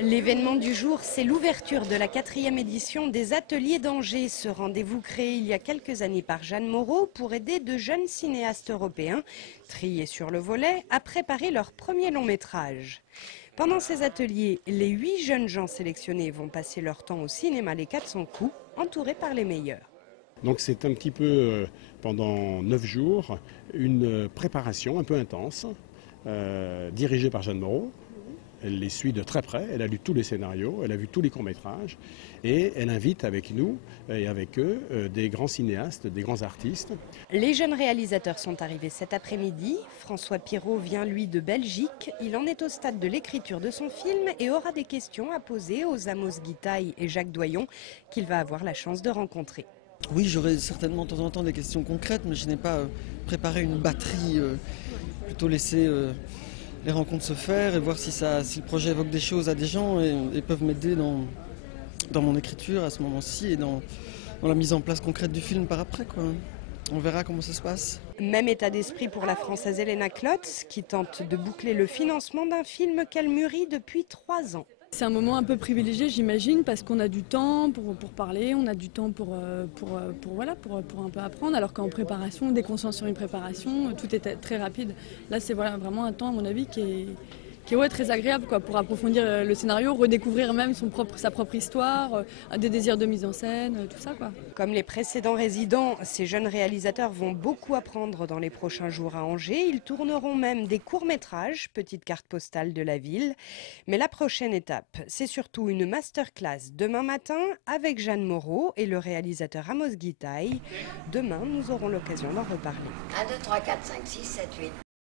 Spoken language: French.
L'événement du jour, c'est l'ouverture de la 4e édition des Ateliers d'Angers. Ce rendez-vous créé il y a quelques années par Jeanne Moreau pour aider de jeunes cinéastes européens, triés sur le volet, à préparer leur premier long métrage. Pendant ces ateliers, les 8 jeunes gens sélectionnés vont passer leur temps au cinéma Les 400 coups, entourés par les meilleurs. Donc c'est un petit peu, pendant 9 jours, une préparation un peu intense, dirigée par Jeanne Moreau. Elle les suit de très près, elle a lu tous les scénarios, elle a vu tous les courts-métrages et elle invite avec nous et avec eux des grands cinéastes, des grands artistes. Les jeunes réalisateurs sont arrivés cet après-midi. François Pirot vient lui de Belgique. Il en est au stade de l'écriture de son film et aura des questions à poser aux Amos Guitaille et Jacques Doyon qu'il va avoir la chance de rencontrer. Oui, j'aurai certainement de temps en temps des questions concrètes, mais je n'ai pas préparé une batterie, plutôt laisser les rencontres se faire et voir si le projet évoque des choses à des gens et peuvent m'aider dans mon écriture à ce moment-ci et dans la mise en place concrète du film par après, quoi. On verra comment ça se passe. Même état d'esprit pour la Française Elena Klotz, qui tente de boucler le financement d'un film qu'elle mûrit depuis 3 ans. C'est un moment un peu privilégié, j'imagine, parce qu'on a du temps pour parler, on a du temps pour un peu apprendre, alors qu'en préparation, dès qu'on se lance sur une préparation, tout est très rapide. Là, c'est vraiment un temps, à mon avis, qui est très agréable, quoi, pour approfondir le scénario, redécouvrir même sa propre histoire, des désirs de mise en scène, tout ça, quoi. Comme les précédents résidents, ces jeunes réalisateurs vont beaucoup apprendre dans les prochains jours à Angers. Ils tourneront même des courts-métrages, petite carte postale de la ville. Mais la prochaine étape, c'est surtout une masterclass demain matin avec Jeanne Moreau et le réalisateur Amos Guitaille. Demain, nous aurons l'occasion d'en reparler. 1, 2, 3, 4, 5, 6, 7, 8.